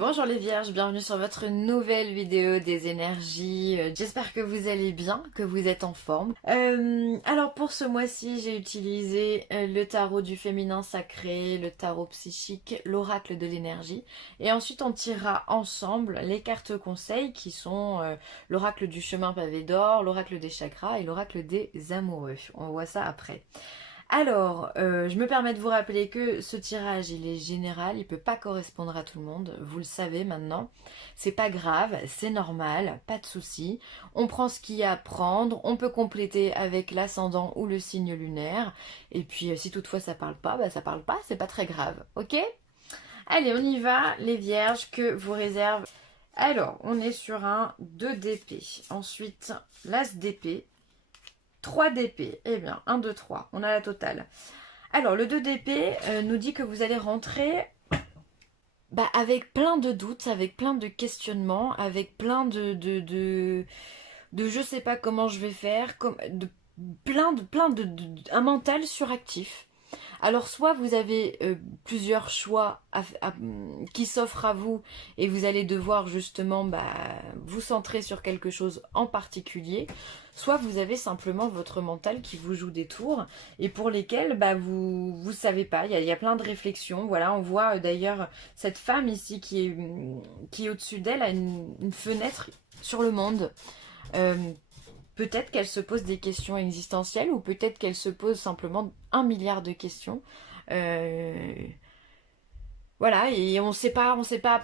Bonjour les vierges, bienvenue sur votre nouvelle vidéo des énergies. J'espère que vous allez bien, que vous êtes en forme. Alors pour ce mois-ci, j'ai utilisé le tarot du féminin sacré, le tarot psychique, l'oracle de l'énergie. Et ensuite on tirera ensemble les cartes conseils qui sont l'oracle du chemin pavé d'or, l'oracle des chakras et l'oracle des amoureux. On voit ça après. Alors, je me permets de vous rappeler que ce tirage, il est général, il peut pas correspondre à tout le monde, vous le savez maintenant. C'est pas grave, c'est normal, pas de souci. On prend ce qu'il y a à prendre, on peut compléter avec l'ascendant ou le signe lunaire. Et puis, si toutefois ça parle pas, bah ça parle pas, c'est pas très grave, ok? Allez, on y va, les vierges, que vous réserve. Alors, on est sur un 2 d'épée, ensuite l'as d'épée. 3 d'épée, eh bien 1, 2, 3, on a la totale. Alors le 2 d'épée nous dit que vous allez rentrer avec plein de doutes, avec plein de questionnements, avec plein de je sais pas comment je vais faire, un mental suractif. Alors soit vous avez plusieurs choix qui s'offrent à vous et vous allez devoir justement vous centrer sur quelque chose en particulier, soit vous avez simplement votre mental qui vous joue des tours et pour lesquels vous savez pas, il y a plein de réflexions. Voilà, on voit d'ailleurs cette femme ici qui est au-dessus d'elle, a une fenêtre sur le monde. Peut-être qu'elle se pose des questions existentielles ou peut-être qu'elle se pose simplement 1 milliard de questions. Euh, Voilà, et on sait pas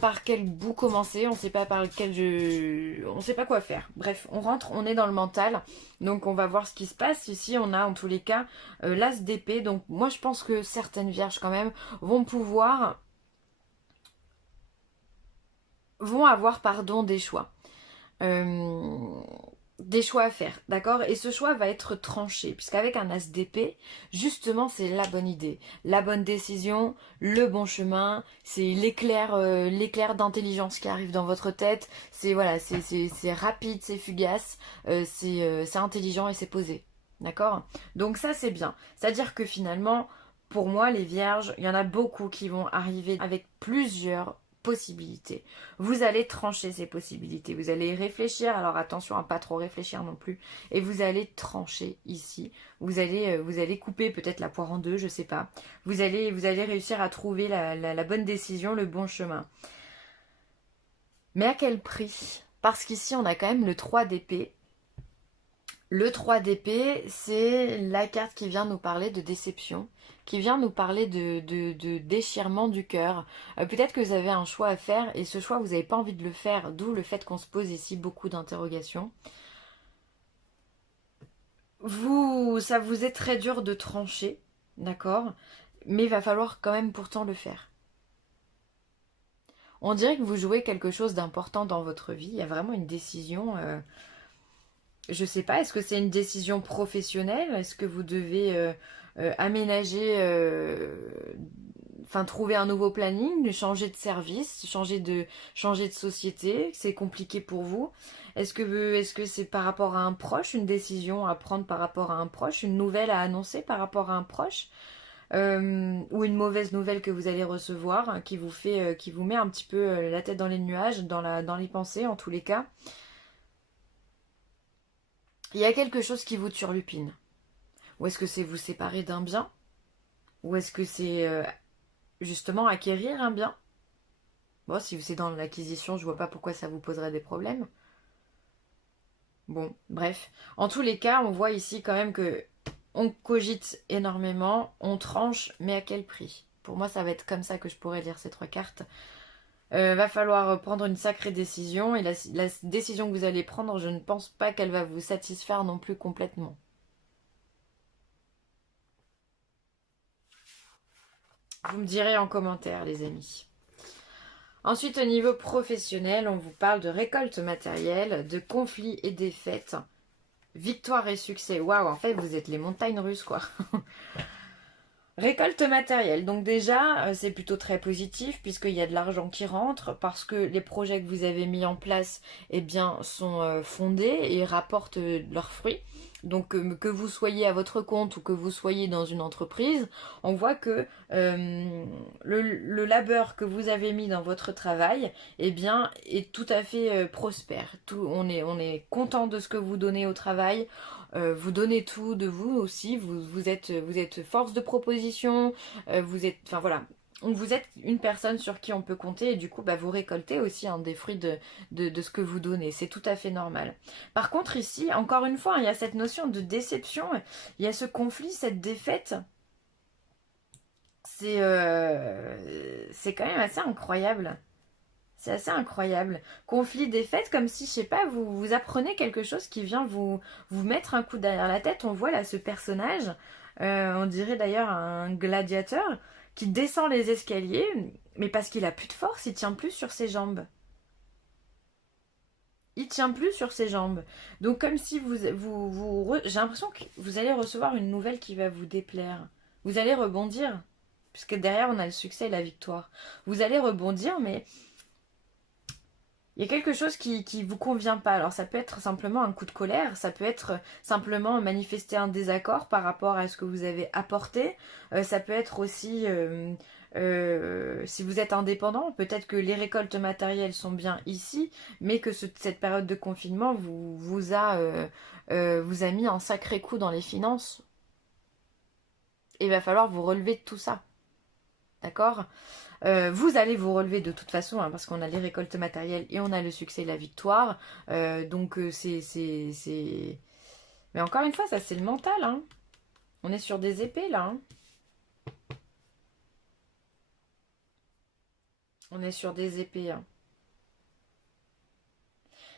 par quel bout commencer, on sait pas par on sait pas quoi faire. Bref, on rentre, on est dans le mental, donc on va voir ce qui se passe. Ici, on a en tous les cas l'as d'épée, donc moi je pense que certaines vierges quand même vont avoir pardon des choix. Euh, des choix à faire, d'accord? Et ce choix va être tranché, puisqu'avec un as d'épée, justement, c'est la bonne idée, la bonne décision, le bon chemin, c'est l'éclair d'intelligence qui arrive dans votre tête, c'est voilà, c'est rapide, c'est fugace, c'est intelligent et c'est posé, d'accord? Donc ça, c'est bien. C'est-à-dire que finalement, pour moi, les vierges, il y en a beaucoup qui vont arriver avec plusieurs possibilités. Vous allez trancher ces possibilités, vous allez réfléchir, alors attention à pas trop réfléchir non plus, et vous allez trancher ici, vous allez couper peut-être la poire en deux, je sais pas, vous allez réussir à trouver la bonne décision, le bon chemin. Mais à quel prix? Parce qu'ici on a quand même le 3 d'épée. Le 3 d'épée, c'est la carte qui vient nous parler de déception, qui vient nous parler de déchirement du cœur. Peut-être que vous avez un choix à faire et ce choix, vous n'avez pas envie de le faire, d'où le fait qu'on se pose ici beaucoup d'interrogations. Ça vous est très dur de trancher, d'accord? Mais il va falloir quand même pourtant le faire. On dirait que vous jouez quelque chose d'important dans votre vie, il y a vraiment une décision... Je sais pas, est-ce que c'est une décision professionnelle? Est-ce que vous devez aménager, enfin trouver un nouveau planning, changer de service, changer de société? C'est compliqué pour vous? Est-ce que c'est par rapport à un proche, une décision à prendre par rapport à un proche, une nouvelle à annoncer par rapport à un proche? Ou une mauvaise nouvelle que vous allez recevoir hein, qui vous met un petit peu la tête dans les nuages, dans les pensées en tous les cas. Il y a quelque chose qui vous turlupine. Ou est-ce que c'est vous séparer d'un bien? Ou est-ce que c'est justement acquérir un bien? Bon, si c'est dans l'acquisition, je vois pas pourquoi ça vous poserait des problèmes. Bon, bref. En tous les cas, on voit ici quand même que on cogite énormément, on tranche, mais à quel prix? Pour moi, ça va être comme ça que je pourrais lire ces 3 cartes. Va falloir prendre une sacrée décision, et la décision que vous allez prendre, je ne pense pas qu'elle va vous satisfaire non plus complètement. Vous me direz en commentaire, les amis. Ensuite, au niveau professionnel, on vous parle de récolte matérielle, de conflits et défaites, victoire et succès. Waouh, en fait, vous êtes les montagnes russes, quoi. Récolte matérielle, donc déjà, c'est plutôt très positif puisqu'il y a de l'argent qui rentre, parce que les projets que vous avez mis en place, eh bien, sont fondés et rapportent leurs fruits. Donc que vous soyez à votre compte ou que vous soyez dans une entreprise, on voit que le labeur que vous avez mis dans votre travail, eh bien, est tout à fait prospère. On est content de ce que vous donnez au travail. Vous donnez tout de vous aussi. Vous êtes force de proposition. Vous êtes, enfin voilà. Vous êtes une personne sur qui on peut compter et du coup, bah, vous récoltez aussi des fruits de ce que vous donnez. C'est tout à fait normal. Par contre, ici, encore une fois, il y a cette notion de déception, il y a ce conflit, cette défaite. C'est quand même assez incroyable. C'est assez incroyable. Conflit, défaite, comme si, je sais pas, vous apprenez quelque chose qui vient vous mettre un coup derrière la tête. On voit là ce personnage, on dirait d'ailleurs un gladiateur, qui descend les escaliers, mais parce qu'il a plus de force, il tient plus sur ses jambes. Il tient plus sur ses jambes. Donc comme si j'ai l'impression que vous allez recevoir une nouvelle qui va vous déplaire. Vous allez rebondir, puisque derrière on a le succès et la victoire. Vous allez rebondir, mais il y a quelque chose qui vous convient pas. Alors ça peut être simplement un coup de colère, ça peut être simplement manifester un désaccord par rapport à ce que vous avez apporté. Ça peut être aussi, si vous êtes indépendant, peut-être que les récoltes matérielles sont bien ici, mais que cette période de confinement vous a mis un sacré coup dans les finances. Et il va falloir vous relever de tout ça. D'accord? Vous allez vous relever de toute façon, hein, parce qu'on a les récoltes matérielles et on a le succès et la victoire. Donc c'est. Mais encore une fois, ça c'est le mental. Hein. On est sur des épées là. Hein. On est sur des épées. Hein.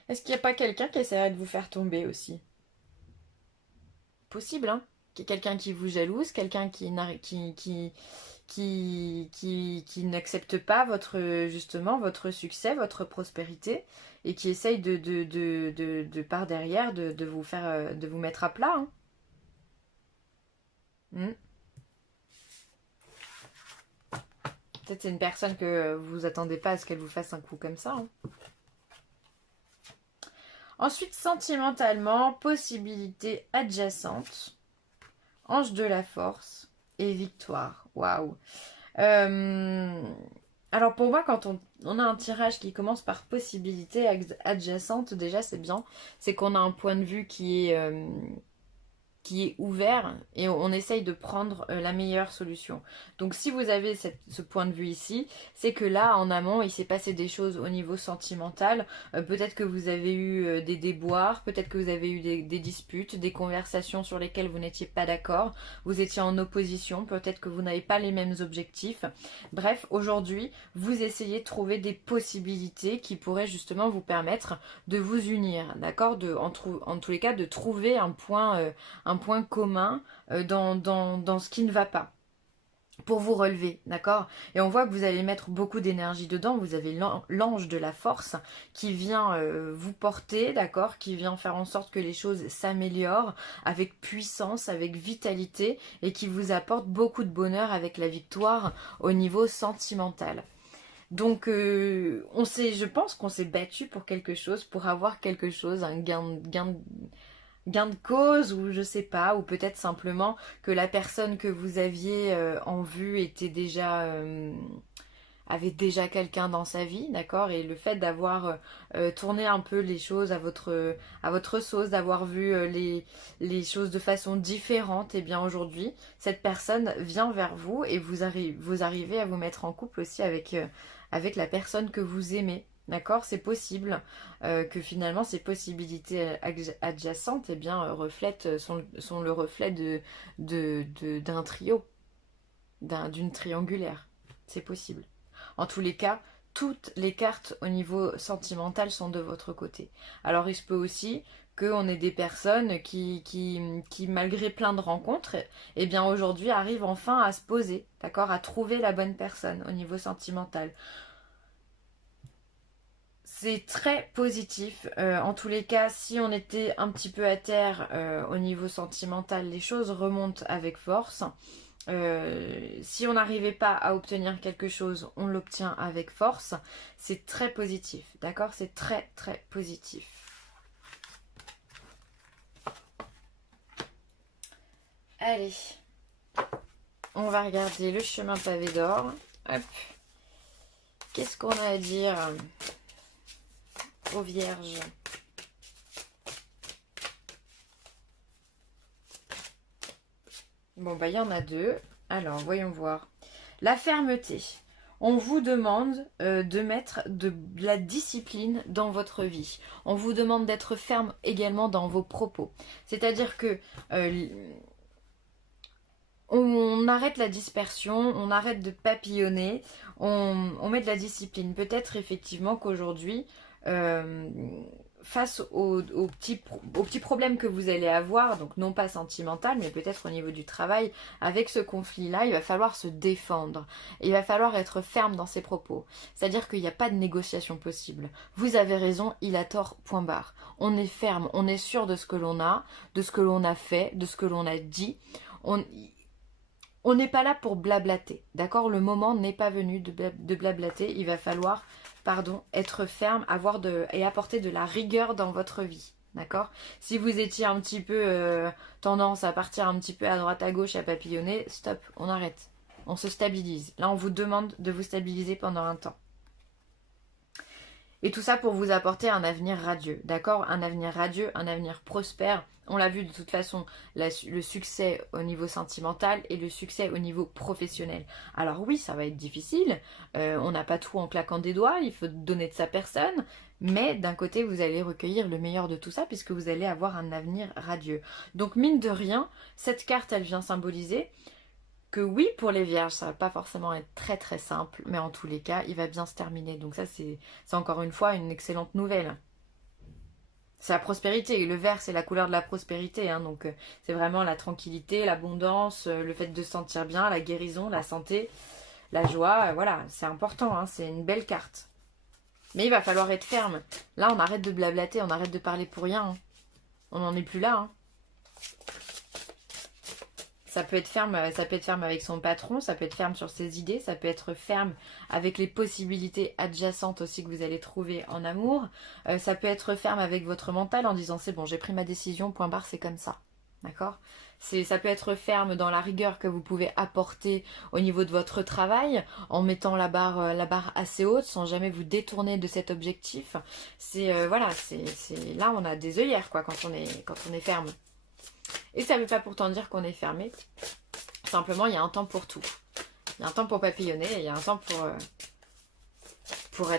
Est-ce qu'il n'y a pas quelqu'un qui essaierait de vous faire tomber aussi? Possible, hein? Quelqu'un qui vous jalouse, quelqu'un qui n'accepte pas justement votre succès, votre prospérité et qui essaye de par derrière de vous faire de vous mettre à plat. Hein. Hmm. Peut-être c'est une personne que vous attendez pas à ce qu'elle vous fasse un coup comme ça. Hein. Ensuite, sentimentalement, possibilité adjacente, ange de la force et victoire. Waouh. Euh, Alors pour moi, quand on a un tirage qui commence par possibilité adjacente, déjà c'est bien. C'est qu'on a un point de vue qui est ouvert et on essaye de prendre la meilleure solution. Donc si vous avez ce point de vue ici, c'est que là en amont il s'est passé des choses au niveau sentimental. Peut-être que vous avez eu des déboires, peut-être que vous avez eu des disputes, des conversations sur lesquelles vous n'étiez pas d'accord, vous étiez en opposition, peut-être que vous n'avez pas les mêmes objectifs. Bref, aujourd'hui vous essayez de trouver des possibilités qui pourraient justement vous permettre de vous unir, d'accord, en tous les cas de trouver un point commun dans ce qui ne va pas pour vous relever, d'accord? Et on voit que vous allez mettre beaucoup d'énergie dedans, vous avez l'ange de la force qui vient vous porter, d'accord? Qui vient faire en sorte que les choses s'améliorent avec puissance, avec vitalité et qui vous apporte beaucoup de bonheur avec la victoire au niveau sentimental. Donc, je pense qu'on s'est battu pour quelque chose, pour avoir quelque chose, un gain de cause ou je sais pas, ou peut-être simplement que la personne que vous aviez en vue avait déjà quelqu'un dans sa vie, d'accord? Et le fait d'avoir tourné un peu les choses à votre sauce, d'avoir vu les choses de façon différente, et bien aujourd'hui, cette personne vient vers vous et vous arrivez à vous mettre en couple aussi avec la personne que vous aimez. D'accord, c'est possible que finalement ces possibilités adjacentes eh bien, sont le reflet d'un trio, d'une triangulaire. C'est possible. En tous les cas, toutes les cartes au niveau sentimental sont de votre côté. Alors il se peut aussi qu'on ait des personnes qui, malgré plein de rencontres, eh bien aujourd'hui arrivent enfin à se poser, d'accord, à trouver la bonne personne au niveau sentimental. C'est très positif. En tous les cas, si on était un petit peu à terre au niveau sentimental, les choses remontent avec force. Si on n'arrivait pas à obtenir quelque chose, on l'obtient avec force. C'est très positif, d'accord? C'est très très positif. Allez, on va regarder le chemin pavé d'or. Hop. Qu'est-ce qu'on a à dire aux vierges? Bon, bah, il y en a deux. Alors, voyons voir. La fermeté. On vous demande de mettre de la discipline dans votre vie. On vous demande d'être ferme également dans vos propos. C'est-à-dire que on arrête la dispersion, on arrête de papillonner, on met de la discipline. Peut-être effectivement qu'aujourd'hui, face aux petits problèmes que vous allez avoir, donc non pas sentimental, mais peut-être au niveau du travail, avec ce conflit-là, il va falloir se défendre. Et il va falloir être ferme dans ses propos. C'est-à-dire qu'il n'y a pas de négociation possible. Vous avez raison, il a tort, point barre. On est ferme, on est sûr de ce que l'on a, de ce que l'on a fait, de ce que l'on a dit. On n'est pas là pour blablater, d'accord? Le moment n'est pas venu de blablater. Il va falloir, pardon, être ferme, et apporter de la rigueur dans votre vie, d'accord? Si vous étiez un petit peu tendance à partir un petit peu à droite à gauche, à papillonner, stop, on arrête. On se stabilise. Là, on vous demande de vous stabiliser pendant un temps. Et tout ça pour vous apporter un avenir radieux, d'accord? Un avenir radieux, un avenir prospère. On l'a vu de toute façon, le succès au niveau sentimental et le succès au niveau professionnel. Alors oui, ça va être difficile, on n'a pas tout en claquant des doigts, il faut donner de sa personne, mais d'un côté, vous allez recueillir le meilleur de tout ça puisque vous allez avoir un avenir radieux. Donc mine de rien, cette carte, elle vient symboliser que oui, pour les vierges, ça va pas forcément être très très simple, mais en tous les cas, il va bien se terminer. Donc ça, c'est encore une fois une excellente nouvelle. C'est la prospérité, et le vert, c'est la couleur de la prospérité, hein, donc c'est vraiment la tranquillité, l'abondance, le fait de se sentir bien, la guérison, la santé, la joie, voilà, c'est important, hein, c'est une belle carte. Mais il va falloir être ferme. Là, on arrête de blablater, on arrête de parler pour rien. Hein. On n'en est plus là, hein. Ça peut être ferme avec son patron, ça peut être ferme sur ses idées, ça peut être ferme avec les possibilités adjacentes aussi que vous allez trouver en amour. Ça peut être ferme avec votre mental en disant c'est bon, j'ai pris ma décision, point barre, c'est comme ça. D'accord? Ça peut être ferme dans la rigueur que vous pouvez apporter au niveau de votre travail, en mettant la barre assez haute, sans jamais vous détourner de cet objectif. Voilà, là on a des œillères quoi quand on est ferme. Et ça ne veut pas pourtant dire qu'on est fermé. Simplement, il y a un temps pour tout. Il y a un temps pour papillonner et il y a un temps pour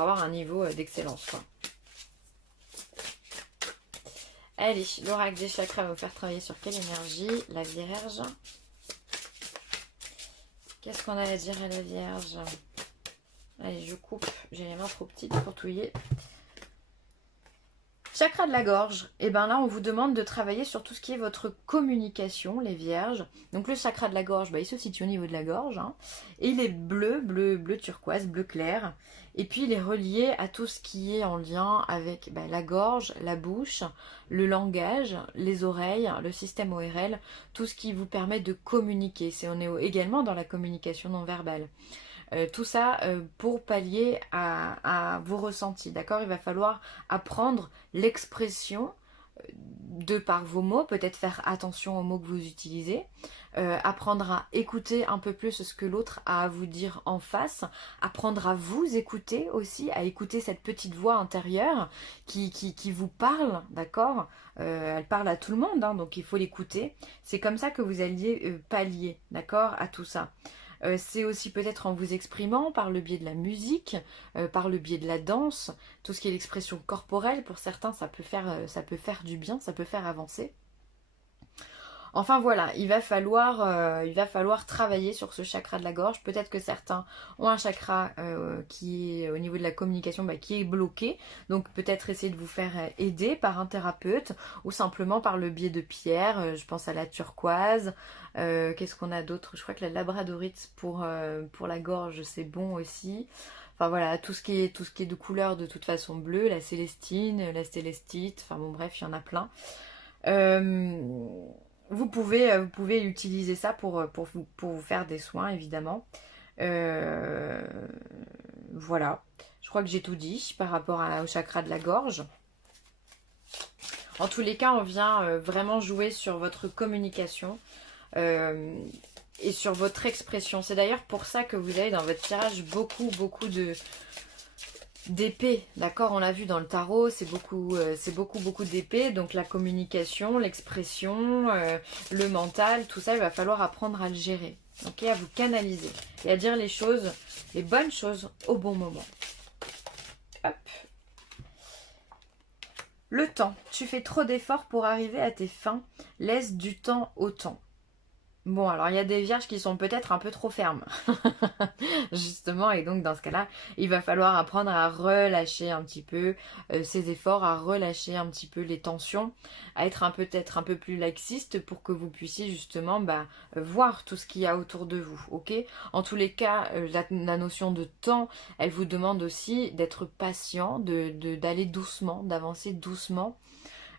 avoir un niveau d'excellence. Allez, l'oracle des chakras va vous faire travailler sur quelle énergie? La Vierge. Qu'est-ce qu'on a à dire à la Vierge? Allez, je coupe. J'ai les mains trop petites pour touiller. Chakra de la gorge, et bien là on vous demande de travailler sur tout ce qui est votre communication, les vierges. Donc le chakra de la gorge, il se situe au niveau de la gorge, hein, et il est bleu turquoise, bleu clair. Et puis il est relié à tout ce qui est en lien avec la gorge, la bouche, le langage, les oreilles, le système ORL, tout ce qui vous permet de communiquer. On est également dans la communication non verbale. Tout ça pour pallier à vos ressentis, d'accord? Il va falloir apprendre l'expression de par vos mots, peut-être faire attention aux mots que vous utilisez, apprendre à écouter un peu plus ce que l'autre a à vous dire en face, apprendre à vous écouter aussi, à écouter cette petite voix intérieure qui vous parle, d'accord? Elle parle à tout le monde, hein, donc il faut l'écouter. C'est comme ça que vous alliez pallier, d'accord, à tout ça. C'est aussi peut-être en vous exprimant par le biais de la musique, par le biais de la danse, tout ce qui est l'expression corporelle. Pour certains, ça peut faire du bien, ça peut faire avancer. Enfin voilà, il va falloir travailler sur ce chakra de la gorge. Peut-être que certains ont un chakra qui est au niveau de la communication qui est bloqué. Donc peut-être essayer de vous faire aider par un thérapeute ou simplement par le biais de pierres. Je pense à la turquoise. Qu'est-ce qu'on a d'autre? Je crois que la labradorite pour la gorge, c'est bon aussi. Enfin voilà, tout ce qui est de couleur de toute façon bleue, la célestine, la célestite, enfin bon bref, il y en a plein. Vous pouvez utiliser ça pour vous faire des soins, évidemment. Voilà. Je crois que j'ai tout dit par rapport au chakra de la gorge. En tous les cas, on vient vraiment jouer sur votre communication et sur votre expression. C'est d'ailleurs pour ça que vous avez dans votre tirage beaucoup d'épées, d'accord? On l'a vu dans le tarot, c'est beaucoup d'épées. Donc la communication, l'expression, le mental, tout ça, il va falloir apprendre à le gérer. Ok, à vous canaliser et à dire les choses, les bonnes choses au bon moment. Hop. Le temps. Tu fais trop d'efforts pour arriver à tes fins. Laisse du temps au temps. Bon, alors il y a des vierges qui sont peut-être un peu trop fermes, justement, et donc dans ce cas-là, il va falloir apprendre à relâcher un petit peu ses efforts, à relâcher un petit peu les tensions, à être peut-être un peu plus laxiste pour que vous puissiez justement voir tout ce qu'il y a autour de vous, ok? En tous les cas, la notion de temps, elle vous demande aussi d'être patient, d'aller doucement, d'avancer doucement.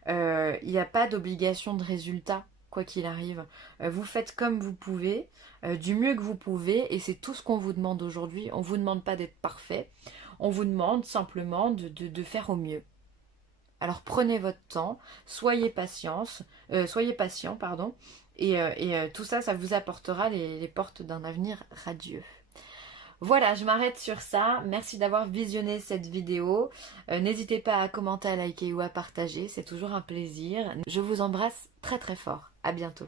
Il n'y a pas d'obligation de résultat quoi qu'il arrive. Vous faites comme vous pouvez, du mieux que vous pouvez, et c'est tout ce qu'on vous demande aujourd'hui. On ne vous demande pas d'être parfait, on vous demande simplement de faire au mieux. Alors prenez votre temps, soyez patient, pardon, et tout ça, ça vous apportera les portes d'un avenir radieux. Voilà, je m'arrête sur ça. Merci d'avoir visionné cette vidéo. N'hésitez pas à commenter, à liker ou à partager. C'est toujours un plaisir. Je vous embrasse très très fort. À bientôt.